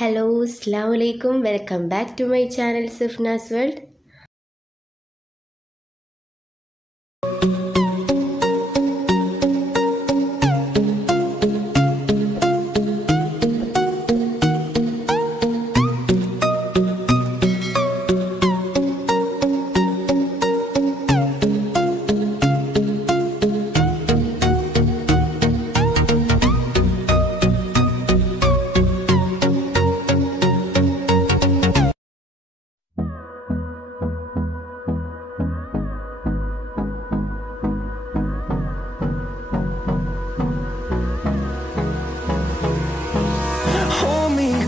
Hello, Assalamu alaikum. Welcome back to my channel Sifna's World.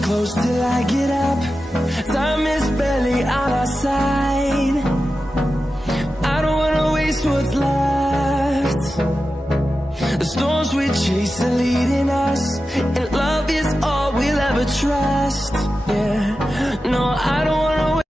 Close till I get up. Time is barely on our side. I don't wanna waste what's left. The storms we chase are leading us, and love is all we'll ever trust. Yeah, no, I don't wanna wait.